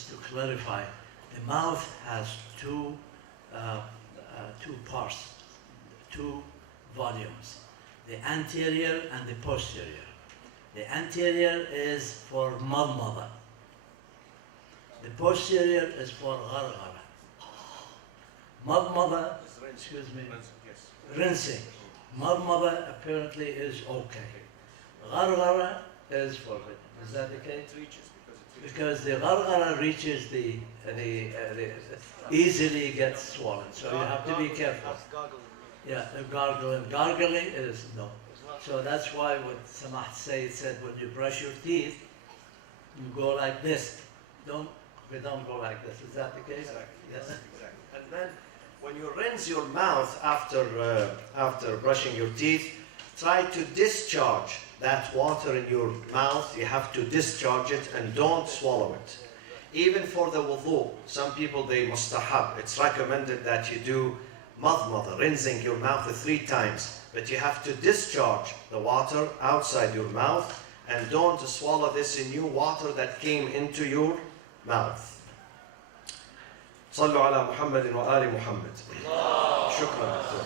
just to clarify, the mouth has two parts, two volumes, the anterior and the posterior. The anterior is for madmada. The posterior is for gharghara. Madmada, excuse me, rinsing. Madmada apparently is okay. Gharghara is forbidden. Is that the case? Because the gharghara reaches easily gets swollen. So you have to be careful. Yeah, the gargling. Gargling is no. So that's why what Samah said when you brush your teeth, you go like this. We don't go like this. Is that the case? Exactly. Yes. Exactly. And then when you rinse your mouth after brushing your teeth, try to discharge that water in your mouth. You have to discharge it and don't swallow it. Even for the wudu, some people, they mustahab. It's recommended that you do madmada, rinsing your mouth 3 times. But you have to discharge the water outside your mouth and don't swallow this new water that came into your mouth. صلوا على محمد وآل محمد. شكرا دكتور.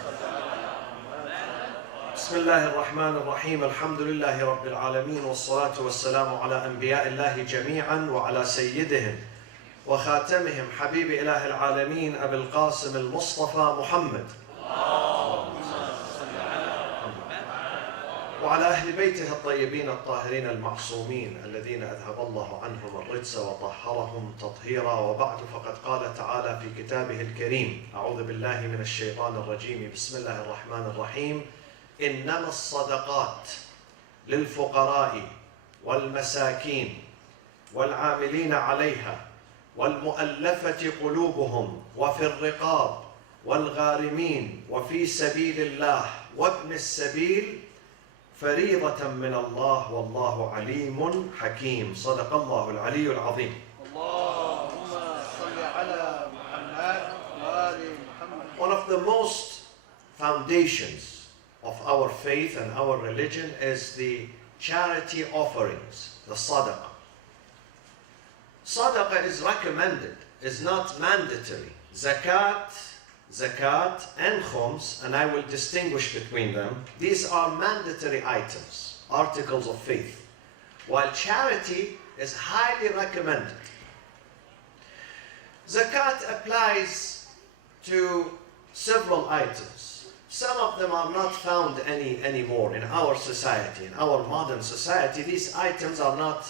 بسم الله الرحمن الرحيم. الحمد لله رب العالمين والصلاة والسلام على أنبياء الله جميعا وعلى سيدهم وخاتمهم حبيب إله العالمين أبي القاسم المصطفى محمد وعلى أهل بيته الطيبين الطاهرين المعصومين الذين أذهب الله عنهم الرجس وطهرهم تطهيرا. وبعد، فقد قال تعالى في كتابه الكريم: أعوذ بالله من الشيطان الرجيم، بسم الله الرحمن الرحيم: إنما الصدقات للفقراء والمساكين والعاملين عليها والمؤلفة قلوبهم وفي الرقاب والغارمين وفي سبيل الله وابن السبيل فريضة من الله والله عليم حكيم. صدق الله العلي العظيم. اللهم صل على محمد وآل محمد. One of the most foundations of our faith and our religion is the charity offerings, the sadaqah. Sadaqah is recommended, is not mandatory. Zakat and khums, and I will distinguish between them. These are mandatory items, articles of faith, while charity is highly recommended. Zakat applies to several items. Some of them are not found anymore in our society. In our modern society, these items are not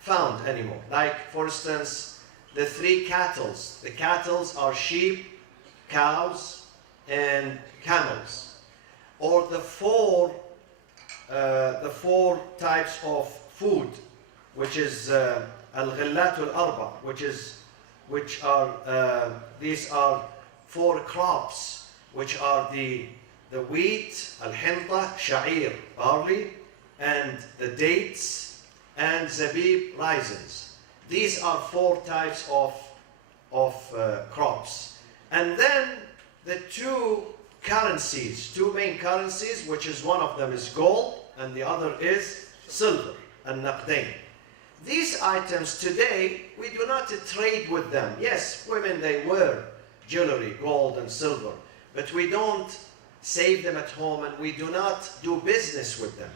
found anymore. Like, for instance, the 3 cattle. The cattle are sheep, cows, and camels. Or the four types of food, which is al-ghillat al-arba, these are 4 crops, which are the wheat, al-hinta, sha'ir, barley, and the dates, and zabib, raisins. These are 4 types of crops. And then the 2 main currencies, which is one of them is gold and the other is silver, and naqdain. These items today, we do not trade with them. Yes, women, they wear jewelry, gold and silver, but we don't save them at home and we do not do business with them.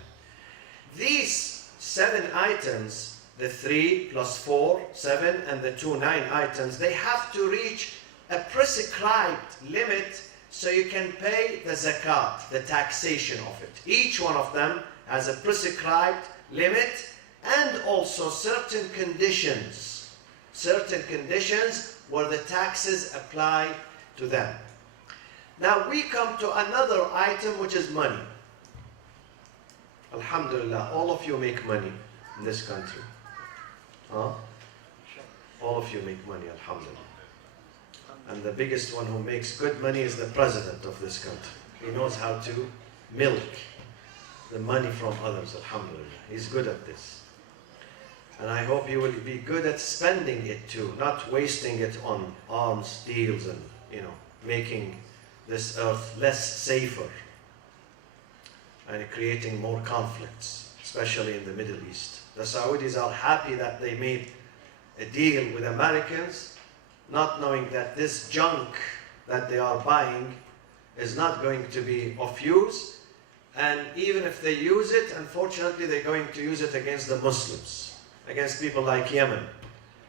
These 7 items, the 3 plus 4, 7, and the 2 9 items, they have to reach a prescribed limit so you can pay the zakat, the taxation of it. Each one of them has a prescribed limit and also certain conditions where the taxes apply to them. Now we come to another item, which is money. Alhamdulillah, all of you make money in this country. Huh? All of you make money, alhamdulillah. And the biggest one who makes good money is the president of this country. He knows how to milk the money from others, alhamdulillah. He's good at this. And I hope he will be good at spending it too, not wasting it on arms deals and, making this earth less safer and creating more conflicts, especially in the Middle East. The Saudis are happy that they made a deal with Americans, not knowing that this junk that they are buying is not going to be of use. And even if they use it, unfortunately, they're going to use it against the Muslims, against people like Yemen,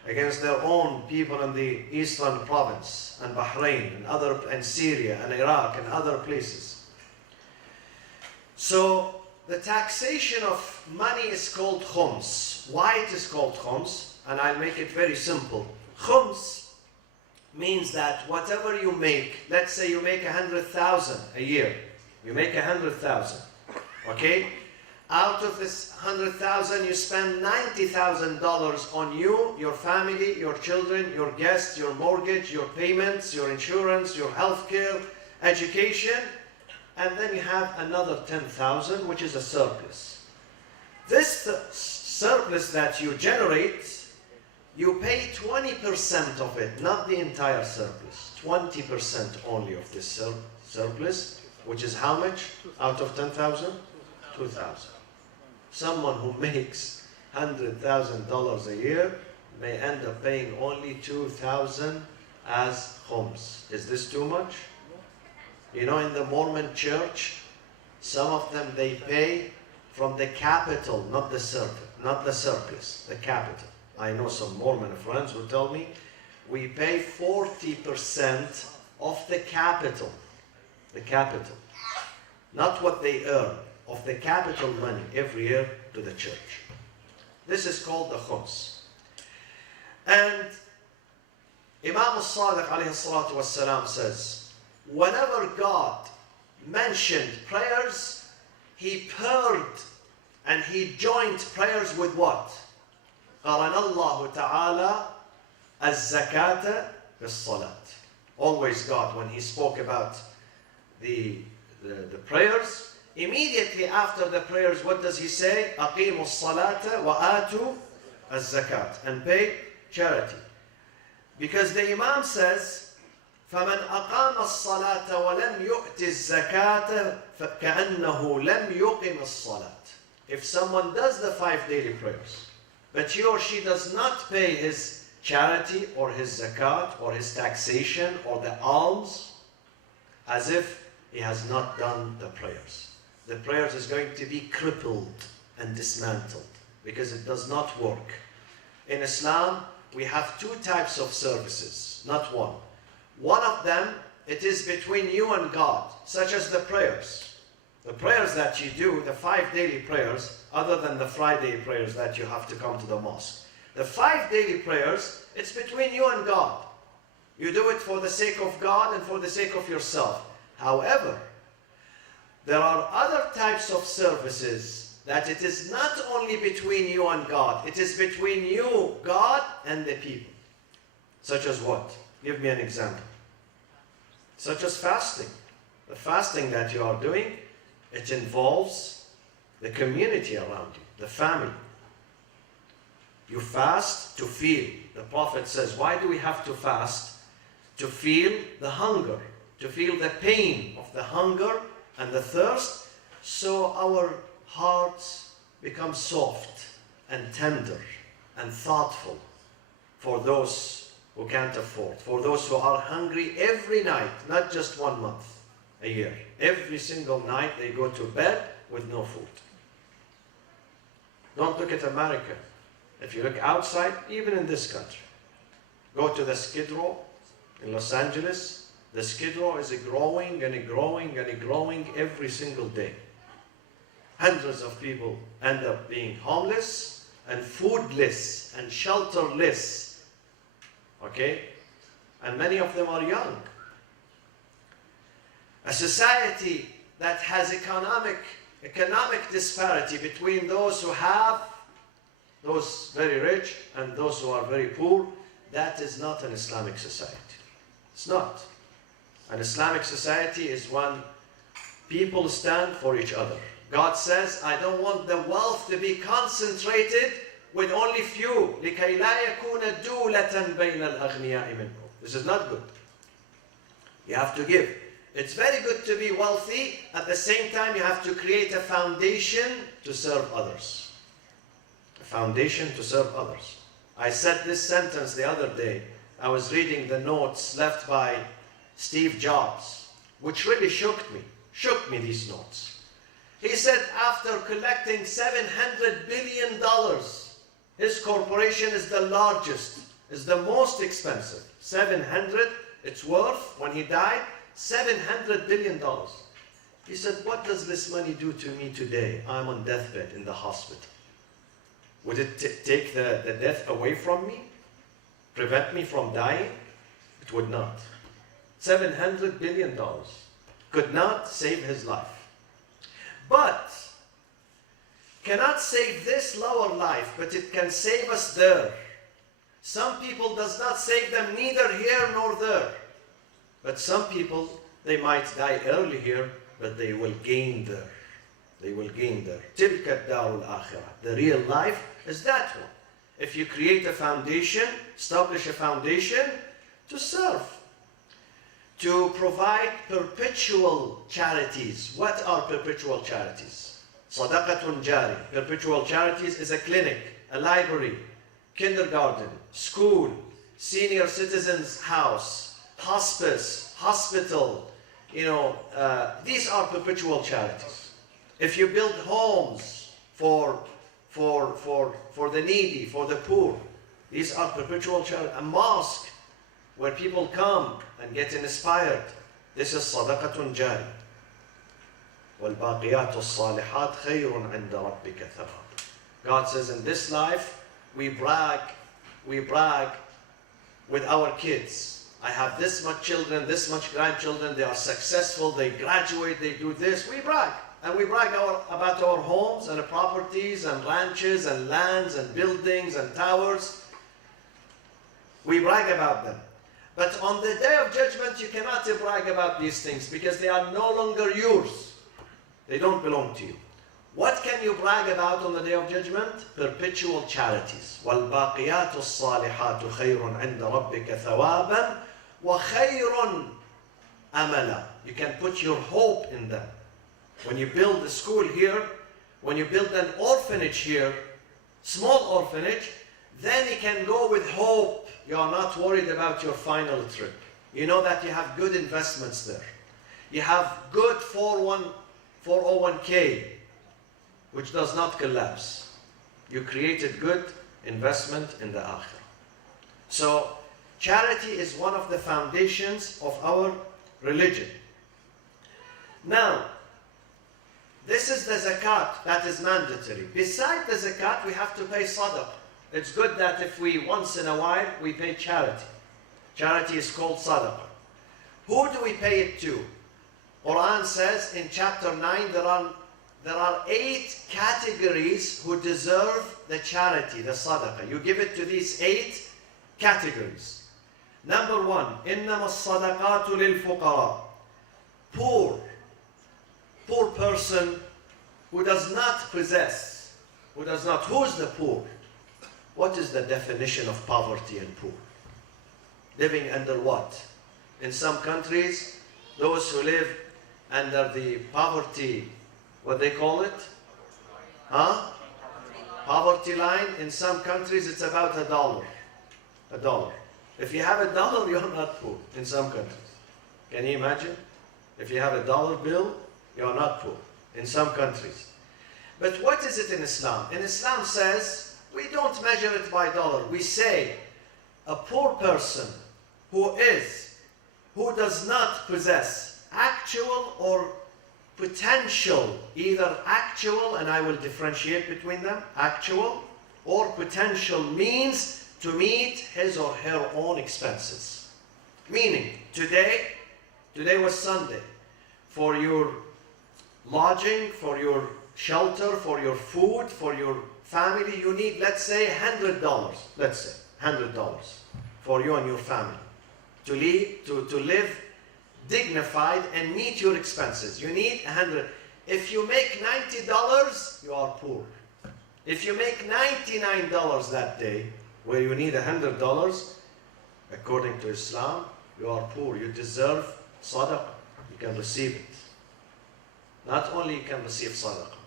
against their own people in the eastern province, and Bahrain, and Syria, and Iraq, and other places. So the taxation of money is called khums. Why it is called khums? And I'll make it very simple. Khums means that whatever you make, let's say you make 100,000 a year. You make 100,000, okay? Out of this 100,000, you spend $90,000 on you, your family, your children, your guests, your mortgage, your payments, your insurance, your healthcare, education, and then you have another 10,000, which is a surplus. This surplus that you generate, you pay 20% of it, not the entire surplus. 20% only of this surplus, which is how much out of 10,000? 2,000. Someone who makes $100,000 a year may end up paying only 2,000 as khums. Is this too much? You know, in the Mormon church, some of them they pay from the capital, not the surplus, the capital. I know some Mormon friends who tell me we pay 40% of the capital, not what they earn, of the capital money every year to the church. This is called the khums. And Imam al-Sadiq alayhi salatu wassalam says, whenever God mentioned prayers, he paired and he joined prayers with what? قَرَنَ اللَّهُ تَعَالَى الزَّكَاةَ بِالصَّلَاةِ. Always God, when he spoke about the prayers, immediately after the prayers, what does he say? أَقِيمُوا الصَّلَاةَ وَآتُوا الزَّكَاةَ, and pay charity. Because the Imam says, فَمَنْ أَقَامَ الصَّلَاةَ وَلَمْ يُؤْتِ الزَّكَاةَ فَكَأَنَّهُ لَمْ يُقِمِ الصَّلَاةَ. If someone does the 5 daily prayers, but he or she does not pay his charity or his zakat or his taxation or the alms, as if he has not done the prayers. The prayers is going to be crippled and dismantled because it does not work. In Islam, we have 2 types of services, not one. One of them, it is between you and God, such as the prayers. The prayers that you do, the 5 daily prayers, other than the Friday prayers that you have to come to the mosque. The 5 daily prayers, it's between you and God. You do it for the sake of God and for the sake of yourself. However, there are other types of services that it is not only between you and God, it is between you, God, and the people. Such as what? Give me an example. Such as fasting. The fasting that you are doing, it involves the community around you, the family. You fast to feel. The Prophet says, why do we have to fast? To feel the hunger, to feel the pain of the hunger and the thirst, so our hearts become soft and tender and thoughtful for those who can't afford, for those who are hungry every night, not just 1 month, a year. Every single night they go to bed with no food. Don't look at America. If you look outside, even in this country, go to the Skid Row in Los Angeles. The Skid Row is growing and growing and growing every single day. Hundreds of people end up being homeless and foodless and shelterless. Okay? And many of them are young. A society that has economic disparity between those who have, those very rich, and those who are very poor, that is not an Islamic society. It's not. An Islamic society is when people stand for each other. God says, I don't want the wealth to be concentrated with only few. لِكَيْ لَا يَكُونَ دُولَةً بَيْنَ الْأَغْنِيَاءِ مِنْكُمْ. This is not good. You have to give. It's very good to be wealthy. At the same time, you have to create a foundation to serve others. A foundation to serve others. I said this sentence the other day. I was reading the notes left by Steve Jobs, which really shook me, these notes. He said after collecting $700 billion, his corporation is the largest, is the most expensive. 700, it's worth, when he died, $700 billion. He said, what does this money do to me today? I'm on deathbed in the hospital. Would it take the death away from me? Prevent me from dying? It would not. $700 billion could not save his life. But cannot save this lower life, but it can save us there. Some people does not save them neither here nor there. But some people, they might die early here, but they will gain there. They will gain there. تِلْكَ الدَّارُ الْآخِرَةِ. The real life is that one. If you create a foundation, establish a foundation to serve, to provide perpetual charities. What are perpetual charities? Sadaqatun jari. Perpetual charities is a clinic, a library, kindergarten, school, senior citizens house, hospice, hospital. These are perpetual charities. If you build homes for the needy, for the poor, these are perpetual charities. A mosque where people come and get inspired. This is صدقة جارية. والباقيات الصالحات خير عند ربك ثواب. God says in this life we brag with our kids. I have this much children, this much grandchildren, they are successful, they graduate, they do this. We brag. And we brag about our homes and properties and ranches and lands and buildings and towers. We brag about them. But on the day of judgment, you cannot brag about these things because they are no longer yours. They don't belong to you. What can you brag about on the day of judgment? Perpetual charities. وَالْبَاقِيَاتُ الصَّالِحَاتُ خَيْرٌ عِنْدَ رَبِّكَ ثَوَابًا وَخَيْرٌ أَمَلًا. You can put your hope in them. When you build a school here, when you build an orphanage here, small orphanage, then you can go with hope. You are not worried about your final trip. You know that you have good investments there. You have good 401k, which does not collapse. You created good investment in the akhirah. So, charity is one of the foundations of our religion. Now, this is the zakat that is mandatory. Besides the zakat, we have to pay sadaqah. It's good that if we, once in a while, we pay charity. Charity is called sadaqah. Who do we pay it to? Quran says in chapter 9, there are 8 categories who deserve the charity, the sadaqah. You give it to these 8 categories. Number 1, إِنَّمَا الصَّدَقَاتُ لِلْفُقَرَاءِ. Poor person who does not possess, who's the poor? What is the definition of poverty and poor? Living under what? In some countries, those who live under the poverty, what they call it? Poverty line. In some countries, it's about $1. $1. If you have $1, you're not poor in some countries. Can you imagine? If you have $1 bill, you're not poor in some countries. But what is it in Islam? In Islam says, we don't measure it by dollar. We say a poor person who does not possess actual or potential, either actual, and I will differentiate between them, actual or potential means to meet his or her own expenses. Meaning, today was Sunday. For your lodging, for your shelter, for your food, for your family, you need, let's say, $100. Let's say $100 for you and your family to live dignified and meet your expenses. You need $100. If you make $90, you are poor. If you make $99 that day, where you need $100, according to Islam, you are poor. You deserve sadaqah. You can receive it. Not only you can receive sadaqah.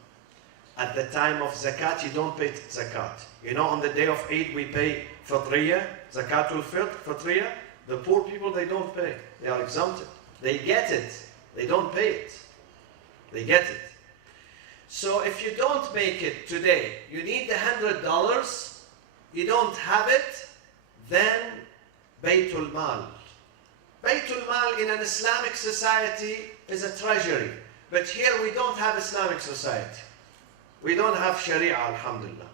At the time of zakat, you don't pay zakat. You know, on the day of Eid, we pay fitriya, zakatul fitriya. The poor people, they don't pay. They are exempted. They get it. They don't pay it. They get it. So if you don't make it today, you need the $100, you don't have it, then Baytul Mal. Baytul Mal in an Islamic society is a treasury. But here we don't have Islamic society. We don't have Sharia, alhamdulillah,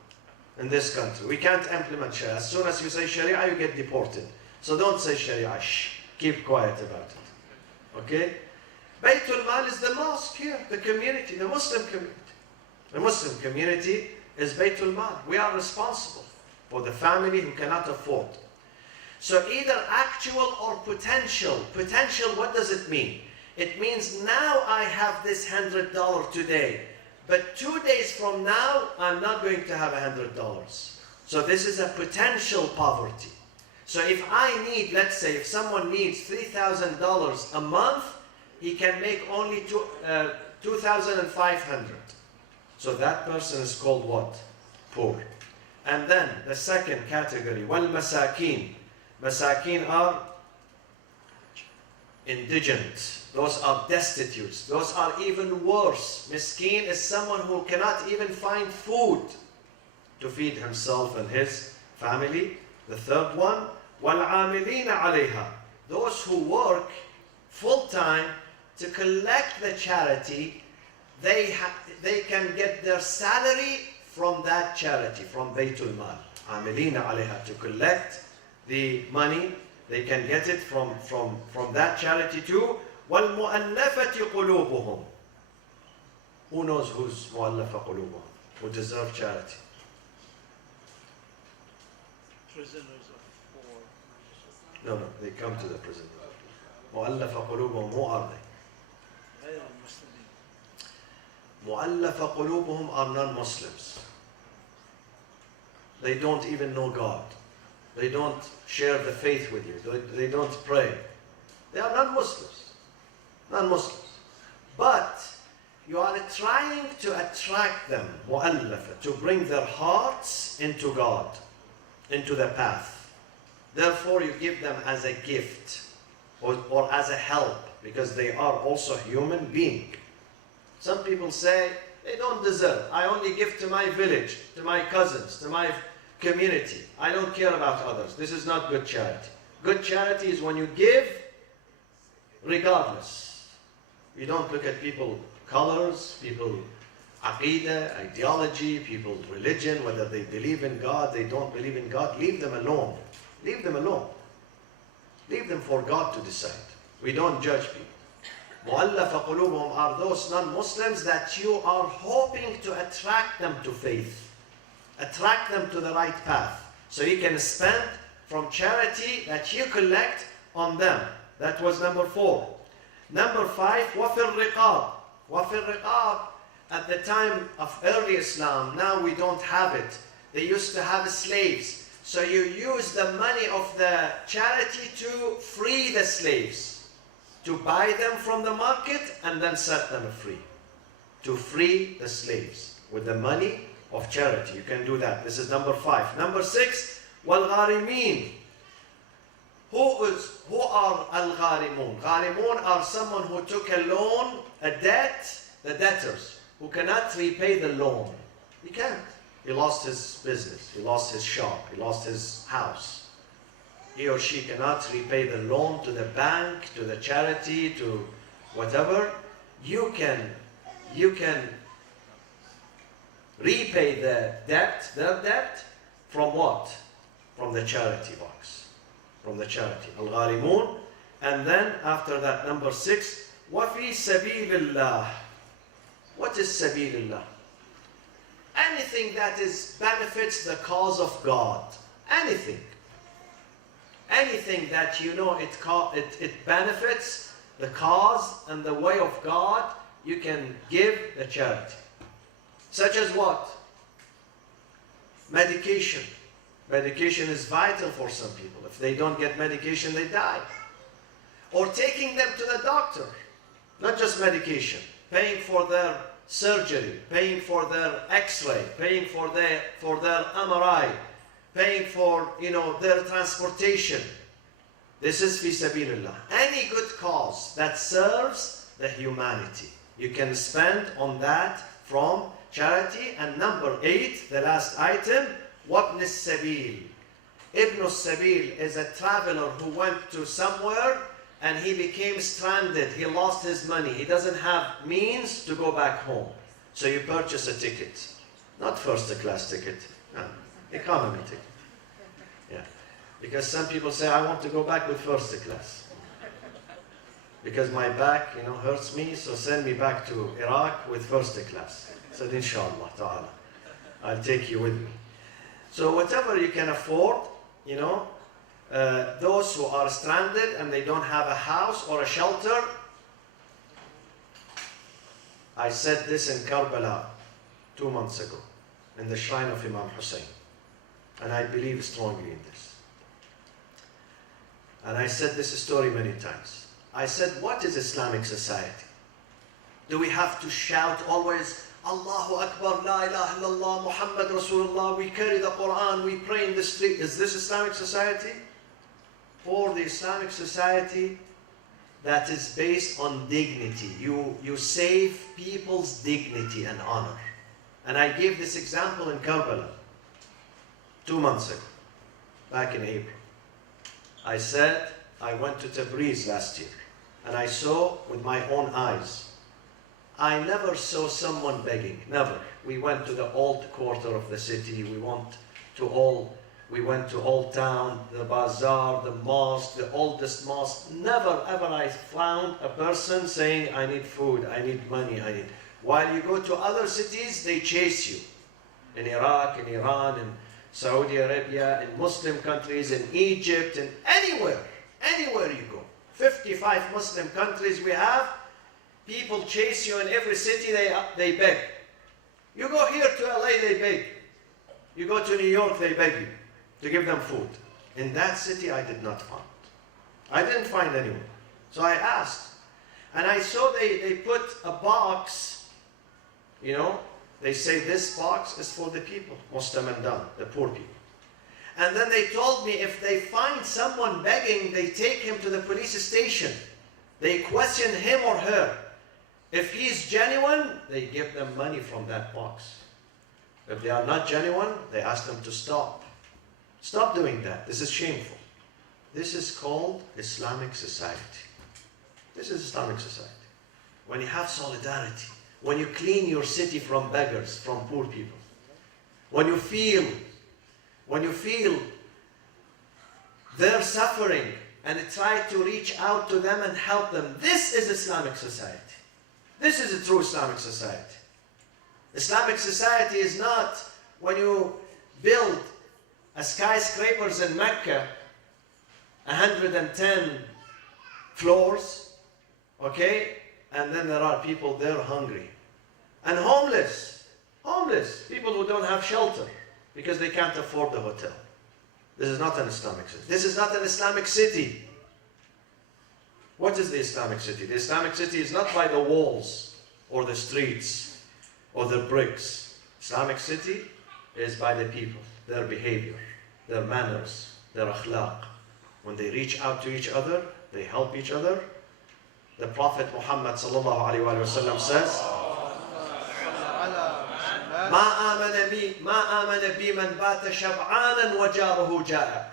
in this country. We can't implement Sharia. As soon as you say Sharia, you get deported. So don't say Sharia. Shh. Keep quiet about it. Okay? Baytul Mal is the mosque here, the community, the Muslim community. The Muslim community is Baytul Mal. We are responsible for the family who cannot afford. So either actual or potential. Potential, what does it mean? It means now I have this $100 today, but 2 days from now, I'm not going to have $100. So this is a potential poverty. So if I need, let's say, if someone needs $3,000 a month, he can make only 2,500. So that person is called what? Poor. And then the second category, wal masakin. Masakin are indigent. Those are destitutes. Those are even worse. Miskin is someone who cannot even find food to feed himself and his family. The third one, وَالْعَامِلِينَ عَلَيْهَا. Those who work full-time to collect the charity, they can get their salary from that charity, from Baytul Mal. عَامِلِينَ عَلَيْهَا, to collect the money. They can get it from that charity too. وَالْمُؤَلَّفَةِ قُلُوبُهُمْ. Who knows who's مُؤَلَّفَ قُلُوبُهُم? Who deserve charity? Prisoners of war. No, they come to the prison. مُؤَلَّفَ قُلُوبُهُم, who are they? غير المسلمين. مُؤَلَّفَ قُلُوبُهُم are non-Muslims. They don't even know God. They don't share the faith with you. They don't pray. They are non-Muslims. Non-Muslims. But you are trying to attract them, مؤلفة, to bring their hearts into God, into the path. Therefore you give them as a gift or as a help, because they are also human beings. Some people say, they don't deserve. I only give to my village, to my cousins, to my community. I don't care about others. This is not good charity. Good charity is when you give regardless. You don't look at people colors, people aqidah, ideology, people religion, whether they believe in God, they don't believe in God. Leave them alone. Leave them alone. Leave them for God to decide. We don't judge people. مُؤَلَّفَ قُلُوبُهُمْ are those non-Muslims that you are hoping to attract them to faith. Attract them to the right path. So you can spend from charity that you collect on them. That was number 4. Number 5, وَفِي الرِّقَابِ. وَفِي الرِّقَابِ, at the time of early Islam, now we don't have it. They used to have slaves. So you use the money of the charity to free the slaves. To buy them from the market and then set them free. To free the slaves with the money of charity. You can do that. This is number 5. Number 6, وَالْغَارِمِينَ. Who are al-gharimun? Gharimun are someone who took a loan, a debt, the debtors, who cannot repay the loan. He can't. He lost his business, he lost his shop, he lost his house. He or she cannot repay the loan to the bank, to the charity, to whatever. You can repay their debt from what? From the charity box. From the charity, Al-Gharimun. And then after that, number 6, وَفِي سَبِيلِ اللَّهِ. What is سَبِيلِ اللَّهِ? Anything that benefits the cause of God. Anything. Anything that you know it benefits the cause and the way of God, you can give the charity. Such as what? Medication. Medication is vital for some people. If they don't get medication, they die. Or taking them to the doctor. Not just medication. Paying for their surgery, paying for their X-ray, paying for their MRI, paying for their transportation. This is fi sabilillah. Any good cause that serves the humanity, you can spend on that from charity. And number 8, the last item, وابن السبيل. Ibn al-Sabil is a traveler who went to somewhere and he became stranded. He lost his money. He doesn't have means to go back home. So you purchase a ticket. Not first class ticket. No, economy ticket. Yeah. Because some people say, I want to go back with first class. Because my back, hurts me, so send me back to Iraq with first class. I said, inshallah ta'ala, I'll take you with me. So whatever you can afford, those who are stranded and they don't have a house or a shelter. I said this in Karbala 2 months ago, in the shrine of Imam Hussein. And I believe strongly in this. And I said this story many times. I said, what is Islamic society? Do we have to shout always, Allahu Akbar, La ilaha illallah, Muhammad Rasulullah, we carry the Quran, we pray in the street? Is this Islamic society? Or the Islamic society that is based on dignity. You save people's dignity and honor. And I gave this example in Karbala 2 months ago, back in April. I said, I went to Tabriz last year, and I saw with my own eyes. I never saw someone begging, never. We went to the old quarter of the city, we went to Old Town, the bazaar, the mosque, the oldest mosque. Never ever I found a person saying, I need food, I need money, I need. While you go to other cities, they chase you. In Iraq, in Iran, in Saudi Arabia, in Muslim countries, in Egypt, in anywhere you go. 55 Muslim countries we have. People chase you in every city, they beg. You go here to LA, they beg. You go to New York, they beg you to give them food. In that city, I did not find. I didn't find anyone. So I asked. And I saw they put a box, they say this box is for the people, Mustamandan, the poor people. And then they told me if they find someone begging, they take him to the police station. They question him or her. If he's genuine, they give them money from that box. If they are not genuine, they ask them to stop. Stop doing that. This is shameful. This is called Islamic society. This is Islamic society. When you have solidarity, when you clean your city from beggars, from poor people, when you feel their suffering and try to reach out to them and help them, this is Islamic society. This is a true Islamic society. Islamic society is not when you build a skyscrapers in Mecca, 110 floors, okay? And then there are people there hungry. And homeless, people who don't have shelter because they can't afford the hotel. This is not an Islamic city. This is not an Islamic city. What is the Islamic city? The Islamic city is not by the walls or the streets or the bricks. Islamic city is by the people, their behavior, their manners, their akhlaq. When they reach out to each other, they help each other. The Prophet Muhammad sallallahu alaihi wasallam says, ما آمن بي من بات شبعانا وجاره جائع.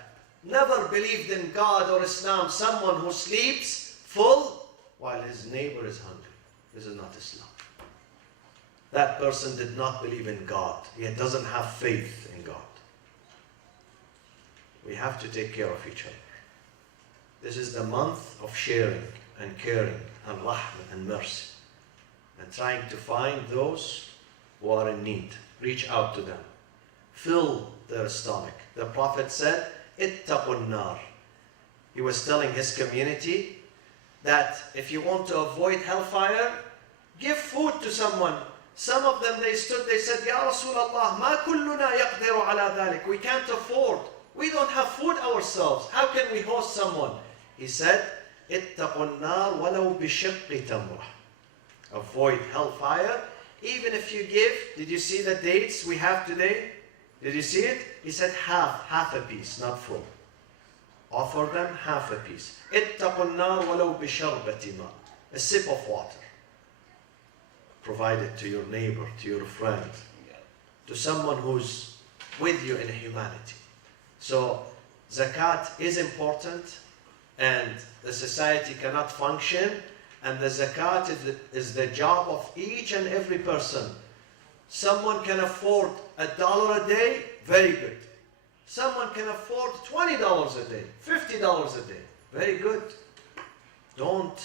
Never believed in God or Islam someone who sleeps full while his neighbor is hungry. This is not Islam. That person did not believe in God. He doesn't have faith in God. We have to take care of each other. This is the month of sharing and caring and rahmah and mercy and trying to find those who are in need. Reach out to them. Fill their stomach. The Prophet said, ittaqun nar. He was telling his community that if you want to avoid hellfire, give food to someone. Some of them, they stood, they said, Ya Rasulullah, ma kulluna yaqdiru ala dhalik. We can't afford. We don't have food ourselves. How can we host someone? He said, ittaqun nar walau bishiqqi tamrah. Avoid hellfire Even if you give, did you see the dates we have today? Did you see it? He said half a piece, not full. Offer them half a piece. اتقوا النار ولو بشربة ماء. A sip of water. Provide it to your neighbor, to your friend, to someone who's with you in humanity. So zakat is important, and the society cannot function, and the zakat is the job of each and every person. Someone can afford $1 a day, very good. Someone can afford $20 a day, $50 a day, very good. Don't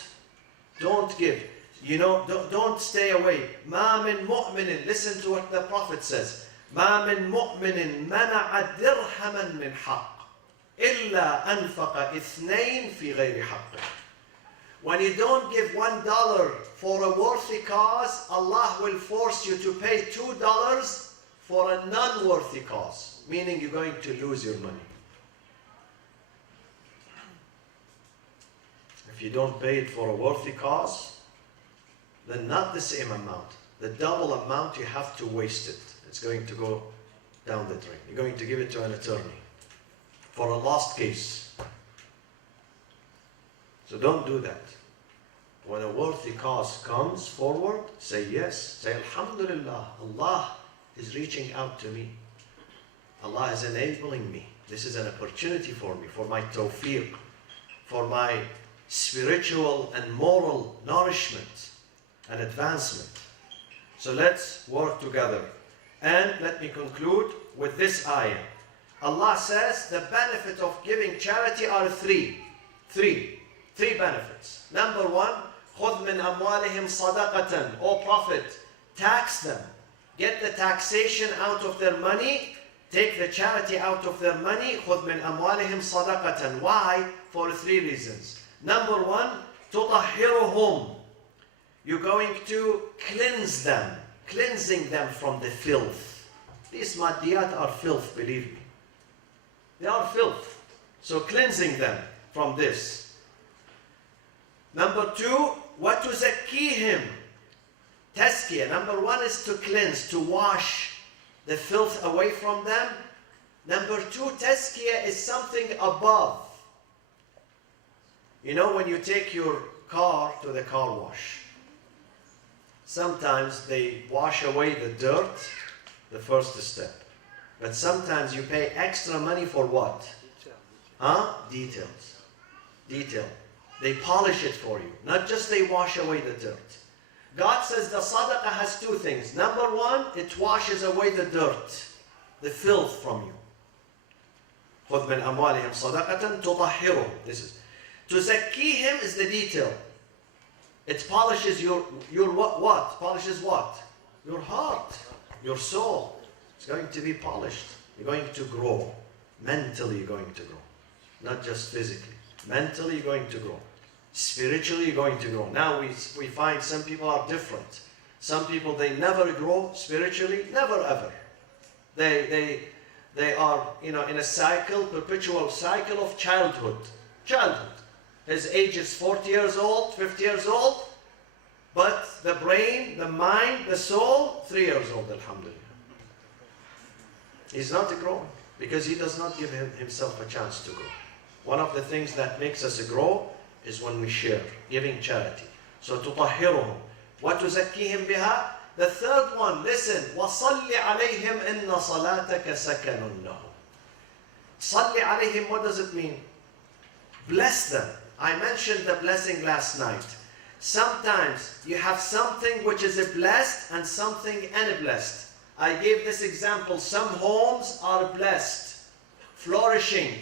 give. Don't stay away. ما من مؤمن, listen to what the Prophet says. ما من مؤمن منع درهما من حق إلا أنفق اثنين في غير حقه. When you don't give $1 for a worthy cause, Allah will force you to pay $2 for a non-worthy cause, meaning you're going to lose your money. If you don't pay it for a worthy cause, then not the same amount. The double amount, you have to waste it. It's going to go down the drain. You're going to give it to an attorney for a lost case. So don't do that. When a worthy cause comes forward, say yes. Say Alhamdulillah, Allah is reaching out to me. Allah is enabling me. This is an opportunity for me, for my tawfiq, for my spiritual and moral nourishment and advancement. So let's work together. And let me conclude with this ayah. Allah says the benefit of giving charity are three benefits. Number one, خُذْ مِنْ أَمْوَالِهِمْ صَدَقَةً. O Prophet, tax them. Get the taxation out of their money. Take the charity out of their money. خُذْ مِنْ أَمْوَالِهِمْ صَدَقَةً. Why? For three reasons. Number one, تُطَهِّرُهُمْ. You're going to cleanse them, cleansing them from the filth. These maddiyat are filth, believe me. They are filth. So cleansing them from this. Number two, وَتُزَكِّيهِمْ. Tazkiyah. Number one is to cleanse, to wash the filth away from them. Number two, tazkiyah is something above. You know, when you take your car to the car wash, sometimes they wash away the dirt, the first step. But sometimes you pay extra money for what? Details. Detail. They polish it for you. Not just they wash away the dirt. God says the sadaqah has two things. Number one, it washes away the dirt, the filth from you. خُذْ مِنْ أَمْوَالِهِمْ صَدَقَةً تُطَهِّرُهُم. This is. تُزَكِّيهِمْ is the detail. It polishes your what? Polishes what? Your heart, your soul. It's going to be polished. You're going to grow. Mentally, you're going to grow. Not just physically. Mentally, you're going to grow. Spiritually, you're going to grow. Now we find some people are different. Some people, they never grow spiritually, never ever. They are, in a cycle, perpetual cycle of childhood. His age is 40 years old, 50 years old, but the brain, the mind, the soul, 3 years old, alhamdulillah. He's not growing because he does not give himself a chance to grow. One of the things that makes us grow is when we share, giving charity. So تطهرهم وتزكيهم بها. The third one, listen, وصل عليهم إن صلاتك سكن لهم. صل عليهم, what does it mean? Bless them. I mentioned the blessing last night. Sometimes you have something which is blessed and something unblessed. I gave this example. Some homes are blessed, flourishing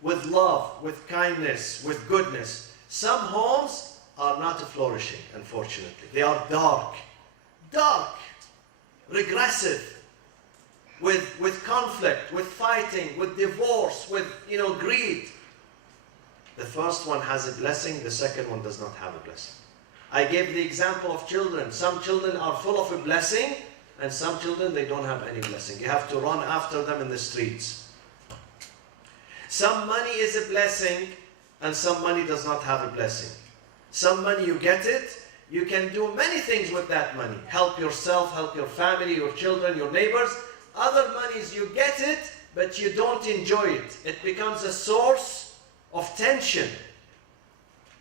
with love, with kindness, with goodness. Some homes are not flourishing, unfortunately. They are dark, regressive, with conflict, with fighting, with divorce, with greed. The first one has a blessing, the second one does not have a blessing. I gave the example of children. Some children are full of a blessing, and some children, they don't have any blessing. You have to run after them in the streets. Some money is a blessing, and some money does not have a blessing. Some money you get it, You can do many things with that money. Help yourself, help your family, your children, your neighbors. Other monies, you get it, but you don't enjoy it. It becomes a source of tension.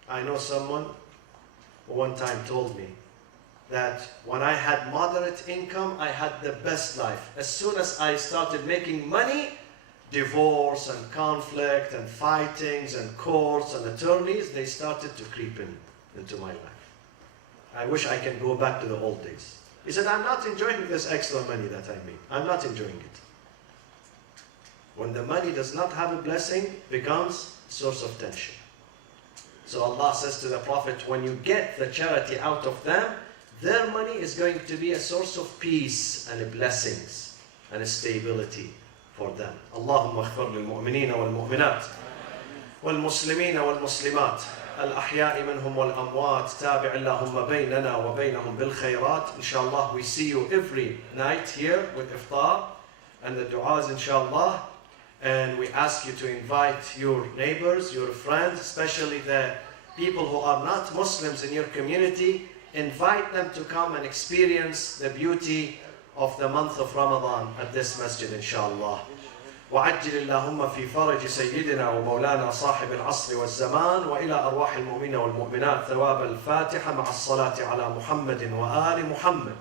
I know someone who one time told me that when I had moderate income, I had the best life. As soon as I started making money, divorce and conflict and fightings and courts and attorneys, they started to creep into my life. I wish I can go back to the old days. He said, I'm not enjoying this extra money that I make. I'm not enjoying it. When the money does not have a blessing, it becomes a source of tension. So Allah says to the Prophet, when you get the charity out of them, their money is going to be a source of peace and blessings and stability for them. Allahumma aghfir lil mu'minina wal mu'minat wal muslimina wal muslimat al-ahya'i minhum wal amwat tabi' Allahumma baynana wa baynahum bil khayrat. Inshallah, we see you every night here with iftar and the du'as, inshallah. And we ask you to invite your neighbors, your friends, especially the people who are not Muslims in your community. Invite them to come and experience the beauty of the month of Ramadan at this masjid, inshallah. وعجل اللهم في فرج سيدنا ومولانا صاحب العصر والزمان وإلى أرواح المؤمنين والمؤمنات ثواب الفاتحة مع الصلاة على محمد وآل محمد.